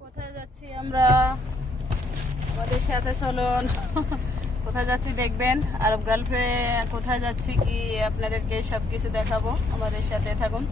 কোথায় যাচ্ছি আমরা? আমাদের সাথে চলুন। কোথায় যাচ্ছি দেখবেন? আরব গার্লফ্রে কোথায় যাচ্ছি কি আপনাদেরকে সবকিছু দেখাবো। আমাদের সাথে থাকুন।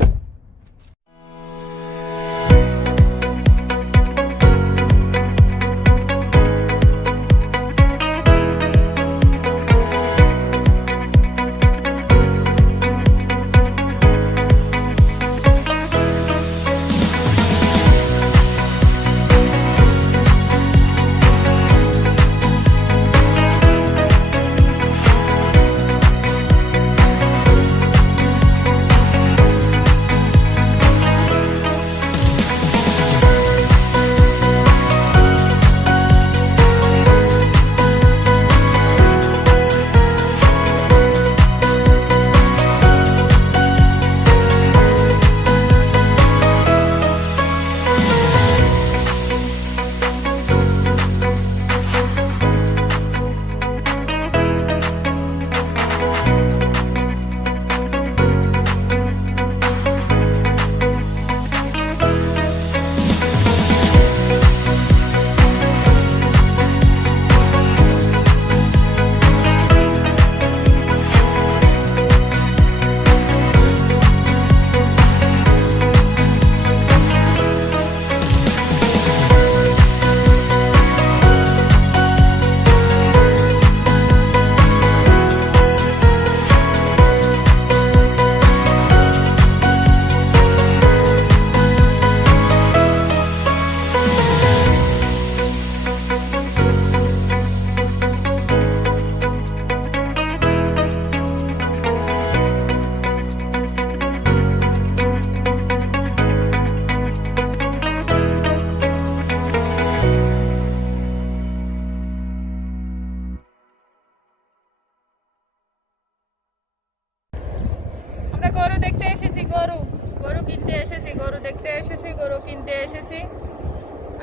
গরু দেখতে এসেছি, গরু। গরু কিনতে এসেছি, গরু দেখতে এসেছি, গরু কিনতে এসেছি।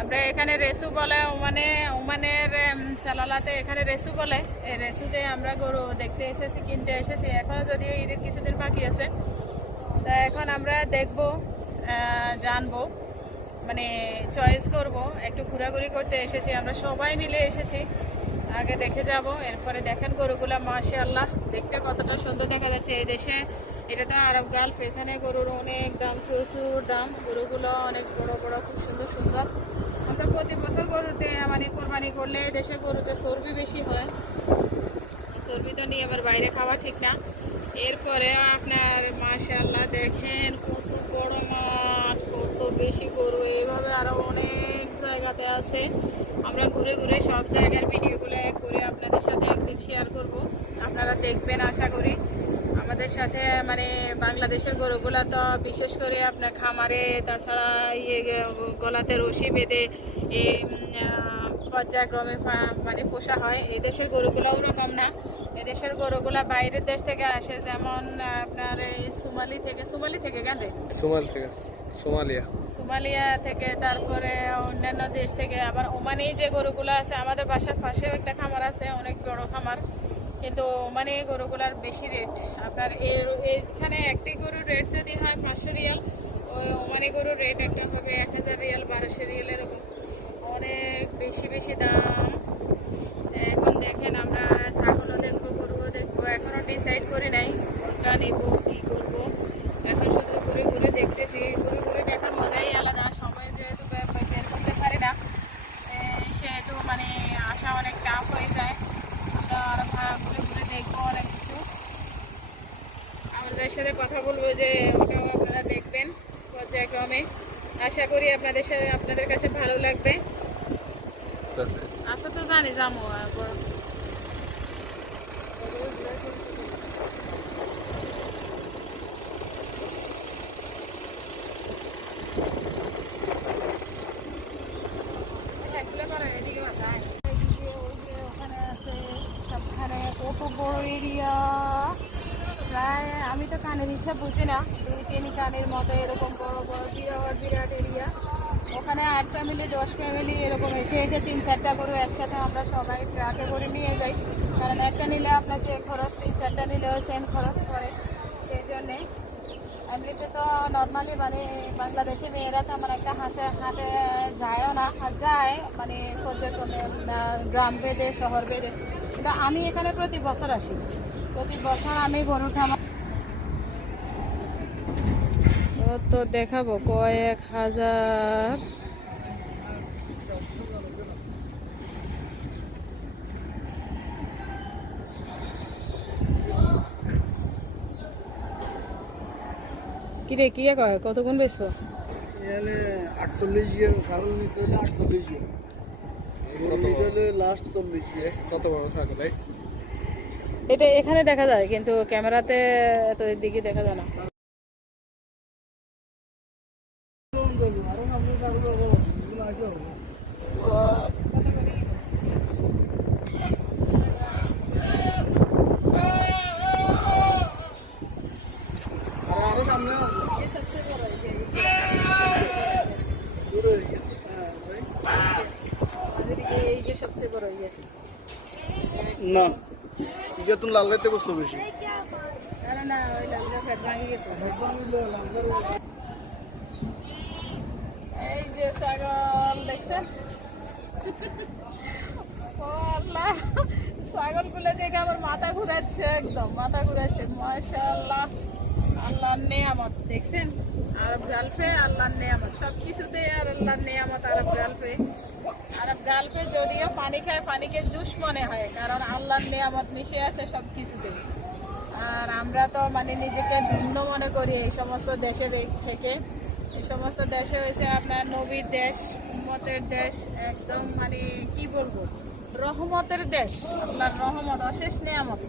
আমরা এখানে রেসু বলে, ওমানে, ওমানের সালালাতে এখানে রেসু বলে। এই রেসুতে আমরা গরু দেখতে এসেছি, কিনতে এসেছি। এখনও যদিও ঈদের কিছুদিন বাকি আছে। তা এখন আমরা দেখব জানব। মানে চয়েস করব, একটু ঘোরাঘুরি করতে এসেছি। আমরা সবাই মিলে এসেছি। আগে দেখে যাব, এরপরে দেখেন গরুগুলা, মাশাআল্লাহ। দেখতে কতটা সুন্দর দেখা যাচ্ছে। এই দেশে এটা তো আরব গালফ, এখানে গরুর অনেক দাম, প্রচুর দাম। গরুগুলো অনেক বড় বড়, খুব সুন্দর সুন্দর। আমরা প্রতি বছর গরুতে মানে কোরবানি করলে দেশে গরুতে চর্বি বেশি হয়। চর্বি তো নিয়ে আবার বাইরে খাওয়া ঠিক না। এরপরে আপনার মাশাআল্লাহ দেখেন কত বড় মাঠ, কত বেশি গরু। এইভাবে আরও অনেক জায়গাতে আছে। আমরা ঘুরে ঘুরে সব জায়গার ভিডিওগুলো করে আপনাদের সাথে একদিন শেয়ার করব। আপনারা দেখবেন, আশা করি। আমাদের সাথে মানে বাংলাদেশের গরুগুলা তো বিশেষ করে আপনার খামারে তাছাড়া ইয়ে গলাতে রশি বেঁধে এই পর্যায়ক্রমে মানে পোষা হয়। এই দেশের গরুগুলো ওরকম না। এদেশের গরুগুলা বাইরের দেশ থেকে আসে যেমন আপনার এই সুমালি থেকে সুমালি থেকে কেন রে? সোমাল থেকে সোমালিয়া। সোমালিয়া থেকে তারপরে অন্যান্য দেশ থেকে আবার ওমানেই যে গরুগুলো আছে আমাদের বাসার পাশেও একটা খামার আছে অনেক বড় খামার। কিন্তু মানে গরুগুলার বেশি রেট আপনার এর এখানে একটি গরুর রেট যদি হয় পাঁচশো রিয়াল ওমানি গরুর রেট একটা হবে এক হাজার রিয়াল, বারোশো রিয়াল, এরকম অনেক বেশি বেশি দাম। এখন দেখেন আমরা ছাগলও দেখব, গরুও দেখব। এখনও ডিসাইড করি নাই কোনটা নিব কি করব এখন শুধু ঘুরে ঘুরে দেখতেছি ঘুরে ঘুরে দেখার মজাই আলাদা সময় যেহেতু বে- বে- বের করতে পারি না এ, সেহেতু মানে আসা অনেক টাফ হয়ে যায় আমরা আরও ভা- ঘুরে ঘুরে দেখব অনেক কিছু। আমাদের সাথে কথা বলব যে ওটাও আপনারা দেখবেন পর্যায়ক্রমে। আশা করি আপনাদের সাথে আপনাদের কাছে ভালো লাগবে। আচ্ছা তো জানি যাব কত বড় এরিয়া প্রায় আমি তো কানের হিসাব বুঝি না। দুই, তিন কানের মতো এরকম বড় বড় বিরাট বিরাট এরিয়া। ওখানে আট ফ্যামিলি দশ ফ্যামিলি এরকম এসে এসে তিন চারটা করে একসাথে আমরা সবাই ট্রাকে করে নিয়ে যাই। কারণ একটা নিলে আপনার যে খরচ, তিন চারটা নিলেও সেম খরচ পড়ে। সেই জন্যে এমনিতে তো নর্মালি মানে বাংলাদেশি মেয়েরা তো আমার একটা হাঁটে হাটে যায়ও না। যায় মানে পর্যটনে গ্রাম ভেদে, শহর ভেদে। কিন্তু আমি এখানে প্রতি বছর আসি। প্রতি বছর আমি গরুটা আমার ও তো দেখাবো। কয়েক হাজার। কিরে কি কয়? কতক্ষণ বেচবো? আটচল্লিশ আটচল্লিশ লাস্ট চল্লিশ কত বড় ছাগল এটা এখানে দেখা যায় কিন্তু ক্যামেরাতে এত দিকে দেখা যায় না আরও সামনে ছাগল এগুলো আছে হবে। আর আরও সামনে আছে দূরে হয়ে গেছে। হ্যাঁ, ভাই। এই যে সবচেয়ে বড় ইয়ে। না ইকে তুমি লাল গাইতে বসতো বেশি। না না ওই লালগা ফ্যাট ভাঙে গেছে। এই যে ছাগল দেখছেন ও আল্লাহ ছাগলগুলো দেখে আমার মাথা ঘুরাচ্ছে একদম মাথা ঘুরাচ্ছে। মাশাআল্লাহ আল্লাহর নেয়ামত দেখছেন? আরব গালফে আল্লাহর নেয়ামত সব কিছুতে আর আল্লাহর নেয়ামত আরব গালফে। আরব গালফে যদিও পানি খায় পানিকে জুস মনে হয় কারণ আল্লাহর নেয়ামত মিশে আছে সব কিছুতে আর আমরা তো মানে নিজেকে ধন্য মনে করি এই সমস্ত দেশের থেকে। এই সমস্ত দেশে হয়েছে আপনার নবীর দেশ উম্মতের দেশ একদম মানে কি বলব? রহমতের দেশ আপনার রহমত অশেষ নিয়ামত।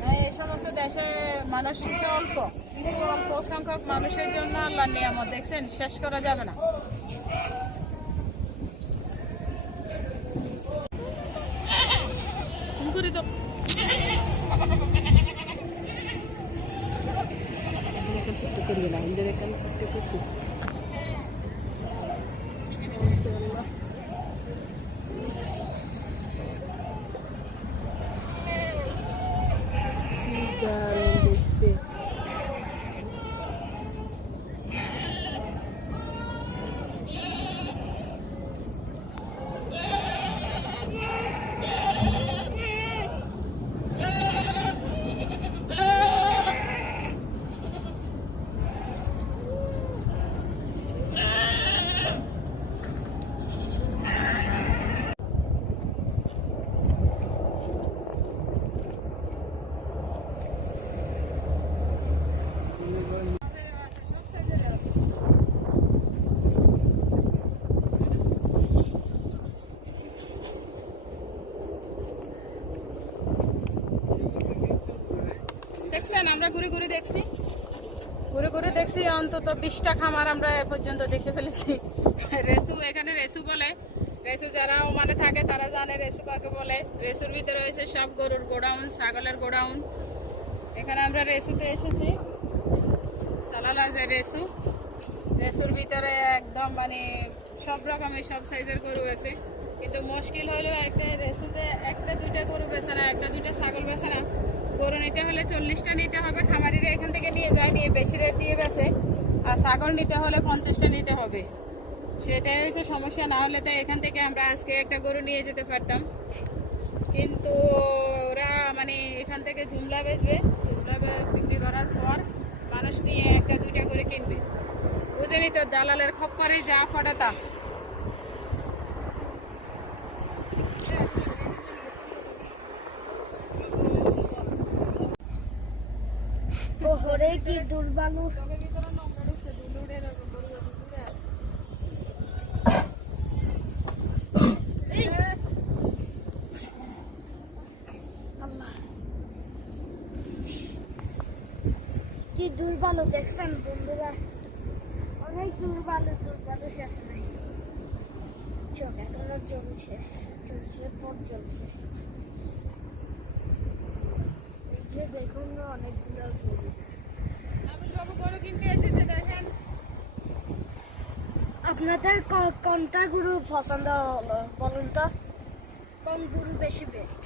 হ্যাঁ, এই সমস্ত দেশে মানুষ অল্প কিছু অল্প সংখ্যক মানুষের জন্য আল্লাহর নিয়ামত দেখছেন? শেষ করা যাবে না। ദുരിതം. കുട്ടിക്കുരുകില്ല അതിന്റെ দেখছেন? আমরা ঘুরে ঘুরে দেখছি। ঘুরে ঘুরে দেখছি, অন্তত বিশটা খামার আমরা এ পর্যন্ত দেখে ফেলেছি। রেসু, এখানে রেসু বলে। রেসু যারা মানে থাকে, তারা জানে রেসু কাকে বলে। রেসুর ভিতরে রয়েছে সব গরুর গোডাউন, ছাগলের গোডাউন। এখানে আমরা রেসুতে এসেছি। সালালা যে রেসু, রেসুর ভিতরে একদম মানে সব রকমের, সব সাইজের গরু আছে। কিন্তু মুশকিল হলো, একটা রেসুতে একটা দুইটা গরু বেছে না একটা দুইটা ছাগল বেছে না গরু নিতে হলে চল্লিশটা নিতে হবে, খামারিরা এখান থেকে নিয়ে যায়, নিয়ে বেশি রেট দিয়ে বেছে আর ছাগল নিতে হলে পঞ্চাশটা নিতে হবে। সেটাই হচ্ছে সমস্যা, না হলে তো এখান থেকে আমরা আজকে একটা গরু নিয়ে যেতে পারতাম। কিন্তু ওরা মানে এখান থেকে জুমলা বেচবে, জুমলা বিক্রি করার পর মানুষ নিয়ে একটা দুইটা করে কিনবে। বুঝেনি তো, দালালের খপ্পরে যা ফটাতা। কি দুর্বালু। কি দুর্বালু দেখছেন বন্ধুরা? অনেক দুর্বালু দুর্বালু শেষ নাই। চোখ এখনও চলছে চলছে পর চলছে যে দেখুন অনেকগুলো আমি সব গরু কিনতে এসেছে দেখেন আপনাদের কোনটা গুরু পছন্দ হলো বলুন তো? কোন গুরু বেশি best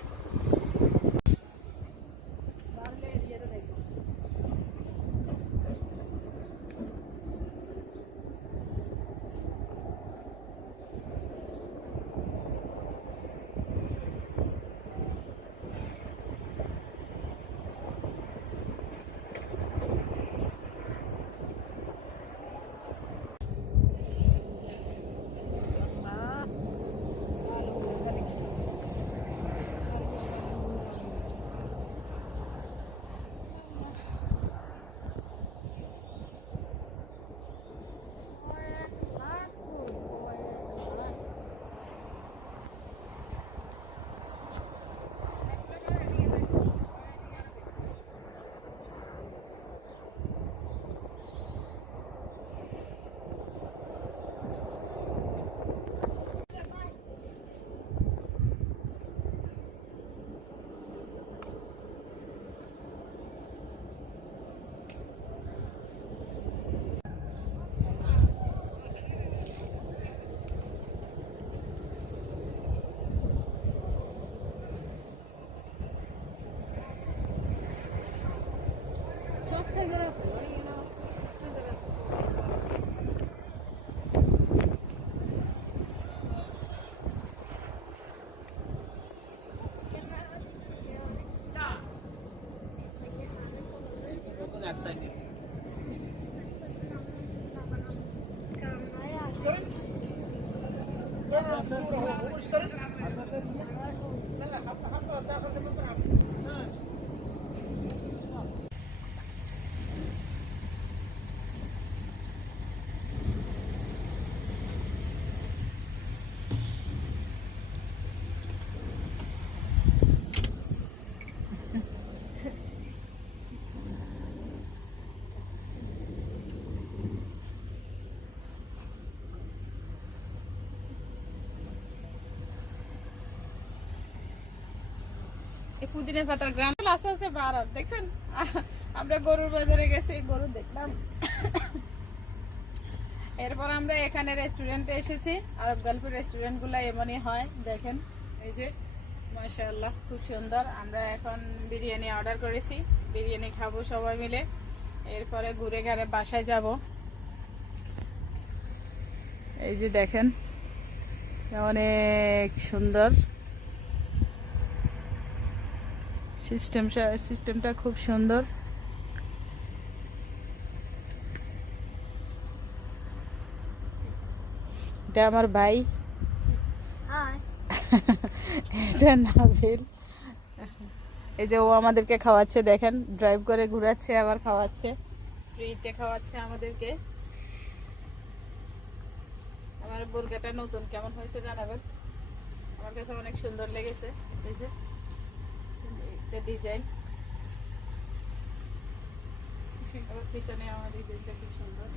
Start it. Start it. পুদিনা পাতার গ্রাম। আস্তে আস্তে বাড়ার দেখছেন? আমরা গরুর বাজারে গেছি, গরু দেখলাম। এরপর আমরা এখানে রেস্টুরেন্টে এসেছি। আরব গল্পের রেস্টুরেন্টগুলো এমনই হয়, দেখেন। এই যে, মাশাআল্লাহ, খুব সুন্দর। আমরা এখন বিরিয়ানি অর্ডার করেছি। বিরিয়ানি খাব সবাই মিলে। এরপরে ঘুরে ঘাড়ে বাসায় যাব। এই যে দেখেন, অনেক সুন্দর। সিস্টেম সিস্টেমটা খুব সুন্দর। এটা আমার ভাই। এটা নাবিল। এই যে ও আমাদেরকে খাওয়াচ্ছে দেখেন ড্রাইভ করে ঘুরাচ্ছে আবার খাওয়াচ্ছে। ফ্রিতে খাওয়াচ্ছে আমাদেরকে। আমার বুর্গাটা নতুন কেমন হয়েছে জানাবেন? আমার কাছে অনেক সুন্দর লেগেছে। এই যে। এটা ডিজাইন আবার পিছনে আমার ডিজাইনটা খুব সুন্দর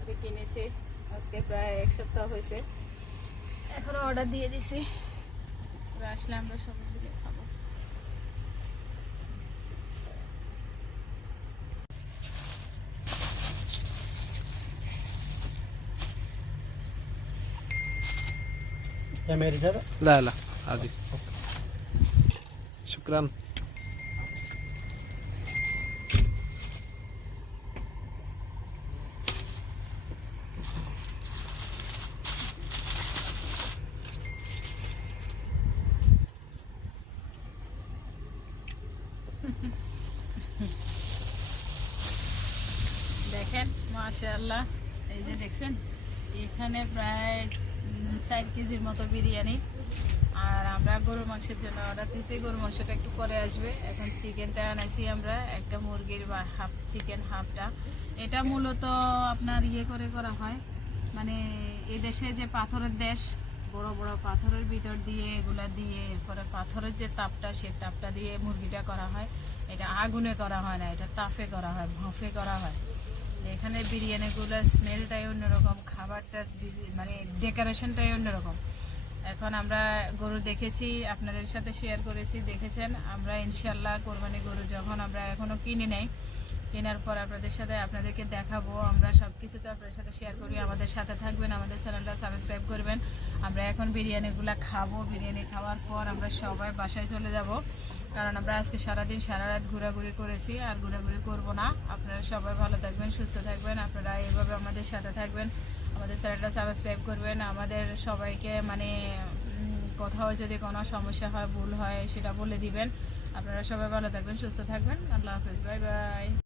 এটা কিনেছি আজকে প্রায় এক সপ্তাহ হয়েছে এখনো অর্ডার দিয়ে দিছি এবার আসলে আমরা সবাই মিলে খাবো لا لا عادي গ্রাম দেখেন মাশাআল্লাহ। এই যে দেখছেন এখানে প্রায় চার কেজির মতো বিরিয়ানি। আমরা গরু মাংসের জন্য অর্ডার দিয়েছি গরুর মাংসটা একটু পরে আসবে। এখন চিকেনটা আনাইছি আমরা, একটা মুরগির বা হাফ চিকেন হাফটা এটা মূলত আপনার ইয়ে করে করা হয় মানে এই দেশে যে পাথরের দেশ, বড় বড় পাথরের ভিতর দিয়ে, এগুলা দিয়ে, এরপরে পাথরের যে তাপটা, সে তাপটা দিয়ে মুরগিটা করা হয়। এটা আগুনে করা হয় না, এটা তাপে করা হয় ভাফে করা হয়। এখানে বিরিয়ানিগুলোর স্মেলটাই অন্যরকম, খাবারটার ডি- মানে ডেকোরেশনটাই অন্যরকম। এখন আমরা গরু দেখেছি, আপনাদের সাথে শেয়ার করেছি, দেখেছেন। আমরা ইনশাল্লাহ কোরবানি গরু যখন আমরা এখনও কিনে নেই, কেনার পর আপনাদের সাথে আপনাদেরকে দেখাবো। আমরা সব কিছু তো আপনাদের সাথে শেয়ার করি। আমাদের সাথে থাকবেন, আমাদের চ্যানেলটা সাবস্ক্রাইব করবেন। আমরা এখন বিরিয়ানিগুলো খাব। বিরিয়ানি খাওয়ার পর আমরা সবাই বাসায় চলে যাব। কারণ আমরা আজকে সারাদিন সারা রাত ঘোরাঘুরি করেছি, আর ঘোরাঘুরি করব না। আপনারা সবাই ভালো থাকবেন, সুস্থ থাকবেন। আপনারা এভাবে আমাদের সাথে থাকবেন। আমাদের চ্যানেলটা সাবস্ক্রাইব করবেন, আমাদের সবাইকে মানে কোথাও যদি কোনো সমস্যা হয়, ভুল হয়, সেটা বলে দিবেন। আপনারা সবাই ভালো থাকবেন, সুস্থ থাকবেন। আল্লাহ হাফিজ, বাই বাই।